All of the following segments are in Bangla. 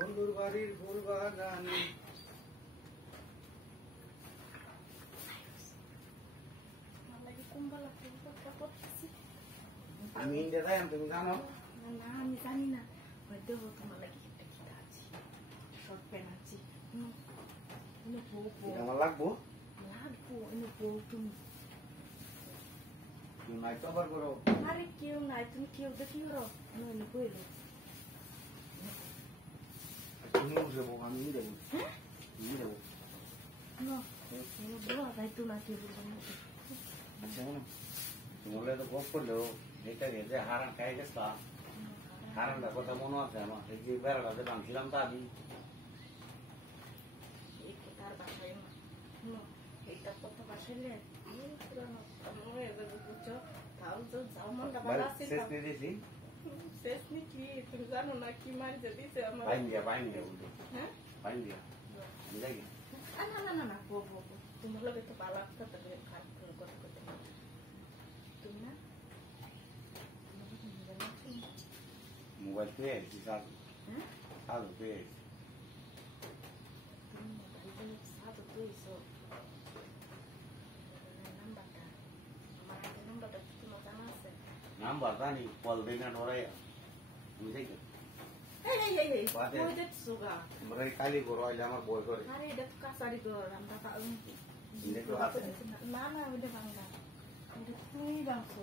বন্ধুর বাড়ির ফুল বাগানে আমি ইন্ডিয়া যাই তুমি জানো না আমি জানি না হয়তো তোমার লাগে একটা খিদা আছে শর্ট প্যান্ট আছে আমার লাগবো লাগবো তুমি নাই তো আবার করো আরে কেউ নাই তুমি কেউ দেখি করো আমি কইলো তুমি দেবো আমি দেবো তুমি দেবো না বড় ভাই তো না কেউ আচ্ছা তোমার তো গপ করলেও এটা যে হারান খাই গেছা হারানটা কথা মনে আছে আমার এই যে বেড়াটাতে বাঁধছিলাম তা আমি তার বাসায় এইটা কত বাসাইলে বুঝছো তাও তো যাও মনটা ভালো আছে শেষ নিয়ে দিয়েছি শেষ নি কি তুমি জানো না কি মারি যে দিছে আমার বাইন দিয়া বলতে হ্যাঁ বাইন দিয়া আমি যাই না তোমার লোক তো ভালো লাগতো তাহলে খাট কথা করতে তুমি না মোবাইল পেয়ে এসেছি সাধু সাধু পেয়ে এসেছি তুমি মোবাইল সাধু তুইছো নাম্বারটা আমার একটা নাম্বারটা তোমার জানা আছে নাম্বার জানি কল দিই না ধরাই বুঝাই তো ওই দেখছো গা আমরা কালি করো আইলে আমার বই করে আরে এটা তো কাছারি কর আমরা না না ওইটা বাংলা ওইটা তুমি বাংছো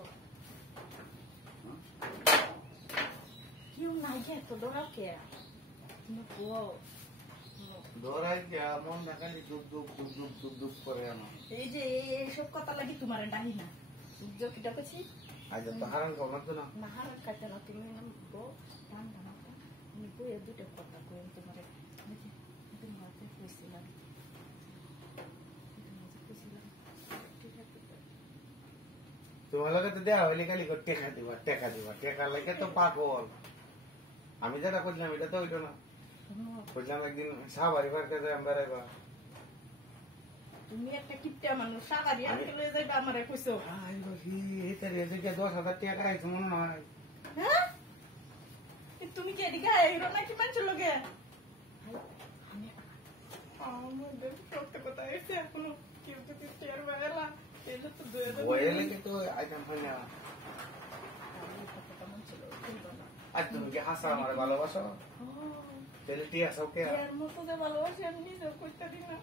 কেউ নাই কে তো ডরা কে তুমি বউ ধরাই যে মন দেখালি ডুব করে আমার এই যে এইসব কথা লাগি তোমার ডাহি না সূর্য কিটা করছি আজ তো হারান কমার তো না না হারান খাইতে না তুমি বউ ঠান্ডা না আমি বইয়ের দুটো কথা কই তোমার তোমার কইছিলাম তোমার লগে তো দেওয়া হইলে খালি টেকা দিবা টেকা লাগে তো পাগল আমি যেটা করলাম এটা তো ওইটা না বললাম একদিন সাহাবারি পার্কে যাই বেড়াইবা তুমি একটা কিপটা মানুষ সাগারি আনতে লয়ে যাইবা আমারে কইছো আই বাকি এটা রে যে 10,000 টাকা আইছে মনে হয় হ্যাঁ তুমি কি এদিকে আইরো নাকি মানুষ লগে আমি আমাদের সত্য কথা এসে এখনো কেউ তো কিছু টের বেলা এটা তো বইলে কিন্তু আইতাম হয় না আর তুমি কি হাসা আমার ভালোবাসো তাহলে টিয়া সবকে এর মতো যে ভালোবাসি আমি নিজেও করতে দিই না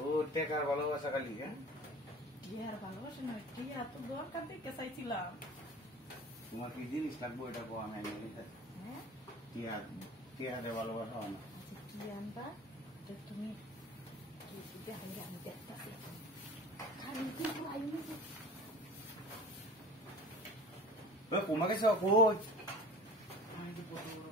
ও টেকার ভালোবাসা খালি হ্যাঁ টিয়ার ভালোবাসা নয় টিয়া তো দরকার দেখে চাইছিলাম তোমার কি জিনিস লাগবে এটা কো আমি নিতে হ্যাঁ টিয়ারে ভালোবাসা হয় না কি আনবা যে তুমি আমি দেখতেছি খালি কিন্তু আইনি তোমাকে সব কোচ আমি বলবো